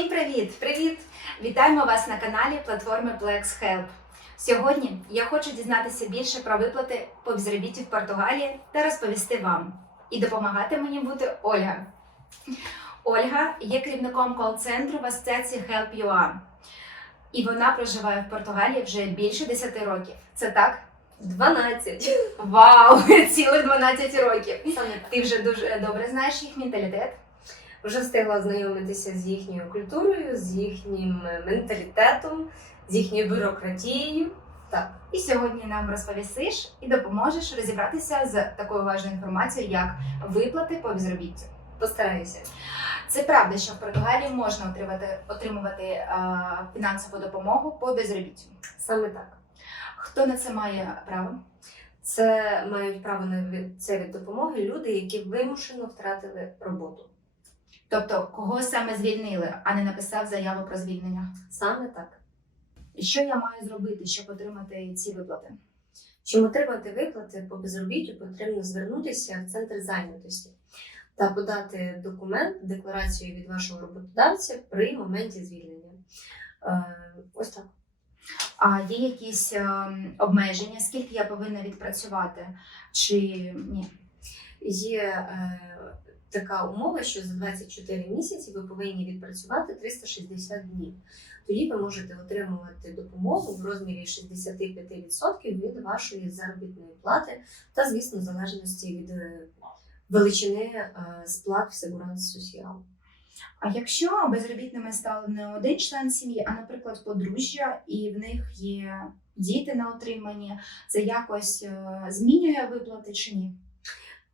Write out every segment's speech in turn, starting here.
Всім привіт! Привіт! Вітаємо вас на каналі платформи Plex Help. Сьогодні я хочу дізнатися більше про виплати по безробіттю в Португалії та розповісти вам. І допомагати мені бути Ольга. Ольга є керівником кол-центру в асоціації Help.ua. І вона проживає в Португалії вже більше 10 років. Це так? 12. Вау! Цілих 12 років. Ти вже дуже добре знаєш їх менталітет. Вже встигла ознайомитися з їхньою культурою, з їхнім е, менталітетом, з їхньою бюрократією. Так, І сьогодні нам розповісиш і допоможеш розібратися з такою важною інформацією, як виплати по безробіттю. постараюся. Це правда, що в Португалії можна отримати, отримувати е, фінансову допомогу по безробіттю. Саме так. Хто на це має право? Це мають право на це від допомоги люди, які вимушено втратили роботу. Тобто, кого саме звільнили, а не написав заяву про звільнення? Саме так. Що я маю зробити, щоб отримати ці виплати? Щоб отримати виплати по безробіттю, потрібно звернутися в центр зайнятості та подати документ, декларацію від вашого роботодавця при моменті звільнення. Е, ось так. А є якісь е, обмеження, скільки я повинна відпрацювати, чи ні? Є е, така умова, що за 24 місяці ви повинні відпрацювати 360 днів. Тоді ви можете отримувати допомогу в розмірі 65% від вашої заробітної плати та, звісно, в залежності від е, величини е, сплат в Сегуранс Соціал. А якщо безробітними став не один член сім'ї, а, наприклад, подружжя, і в них є діти на утриманні, це якось е, змінює виплати чи ні?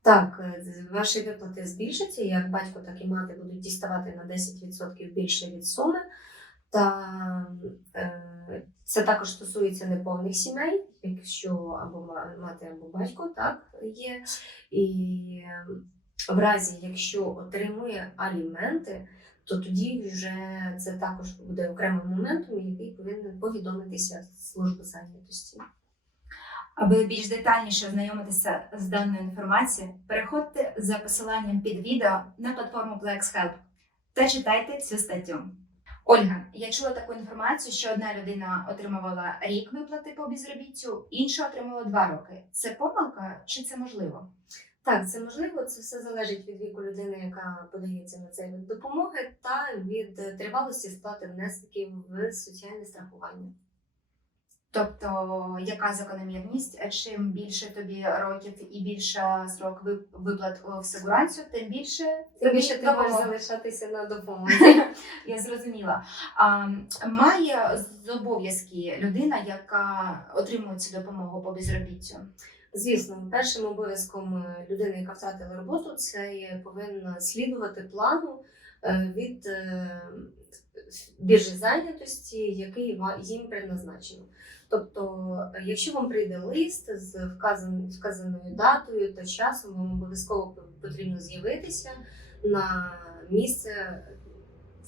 Так, е, ваші виплати збільшаться, як батько, так і мати будуть діставати на 10% більше від суми. Та е, це також стосується неповних сімей, якщо або мати, або батько так є. І е, в разі, якщо отримує аліменти, то тоді вже це також буде окремим моментом, який повинен повідомитися служба зайнятості. Аби більш детальніше ознайомитися з даною інформацією, переходьте за посиланням під відео на платформу Plex Help та читайте цю статтю. Ольга, я чула таку інформацію, що одна людина отримувала рік виплати по безробіттю, інша отримала два роки. Це помилка чи це можливо? Так, це можливо. Це все залежить від віку людини, яка подається на цей вид допомоги, та від тривалості сплати внесків в соціальне страхування. Тобто, яка закономірність? Чим більше тобі років і більше срок виплат у всегуранцю, тим більше Тим більше ти можеш залишатися на допомозі. Я зрозуміла. А, має з обов'язки людина, яка отримує цю допомогу по безробіттю. Звісно, першим обов'язком е, людини, яка втратила роботу, це повинна слідувати плану е, від е, біржі зайнятості, який їм предназначено. Тобто, е, якщо вам прийде лист з вказан- вказаною датою та часом, вам обов'язково потрібно з'явитися на місце,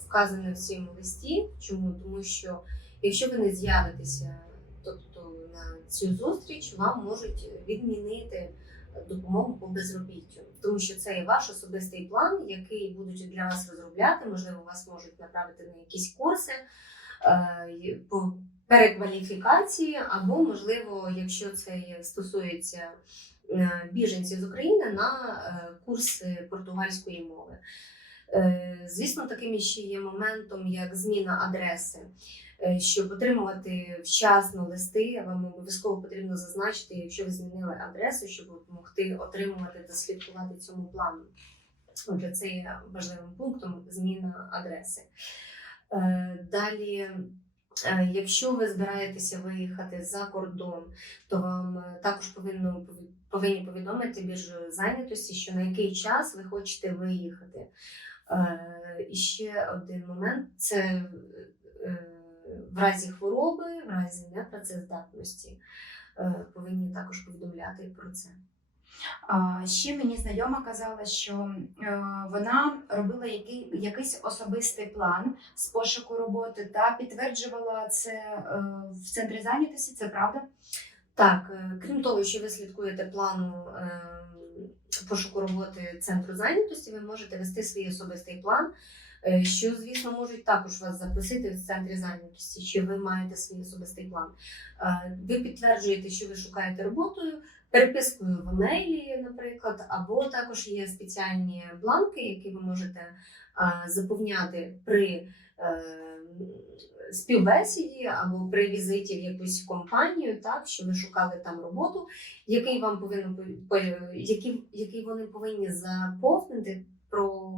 вказане в цьому листі. Чому? Тому що якщо ви не з'явитеся, тобто на цю зустріч, вам можуть відмінити допомогу по безробіттю, тому що це є ваш особистий план, який будуть для вас розробляти. Можливо, вас можуть направити на якісь курси е, по перекваліфікації, або, можливо, якщо це стосується е, біженців з України, на е, курси португальської мови. Е, Звісно, таким ще є моментом, як зміна адреси. Е, Щоб отримувати вчасно листи, вам обов'язково потрібно зазначити, якщо ви змінили адресу, щоб допомогти отримувати та слідкувати цьому плану. Отже, це є важливим пунктом зміна адреси. Е, Далі, якщо ви збираєтеся виїхати за кордон, то вам також повинно повинні повідомити біржу зайнятості, що на який час ви хочете виїхати. Е, І ще один момент це е, в разі хвороби, в разі непрацездатності. е, Повинні також повідомляти про це. Ще мені знайома казала, що вона робила який, якийсь особистий план з пошуку роботи та підтверджувала це в центрі зайнятості. Це правда? Так, е, крім того, що ви слідкуєте плану е, пошуку роботи центру зайнятості, ви можете вести свій особистий план Е, Що, звісно, можуть також вас запросити в центрі зайнятості, що ви маєте свій особистий план. Е, Ви підтверджуєте, що ви шукаєте роботою, перепискою в емейлі, наприклад, або також є спеціальні бланки, які ви можете заповняти при співбесіді або при візиті в якусь компанію, так що ви шукали там роботу, який вам повинно по- по- який, який вони повинні заповнити, про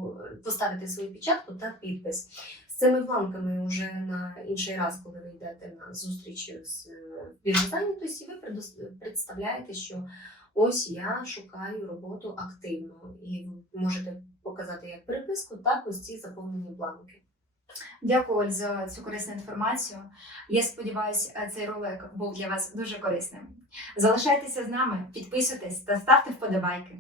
поставити свою печатку та підпис. З цими бланками вже на інший раз, коли ви йдете на зустріч з е, бізнес-зайнятості, ви представляєте, що ось я шукаю роботу активно, і ви можете показати як переписку, так ось ці заповнені бланки. Дякую, Оль, за цю корисну інформацію. Я сподіваюся, цей ролик був для вас дуже корисним. Залишайтеся з нами, підписуйтесь та ставте вподобайки.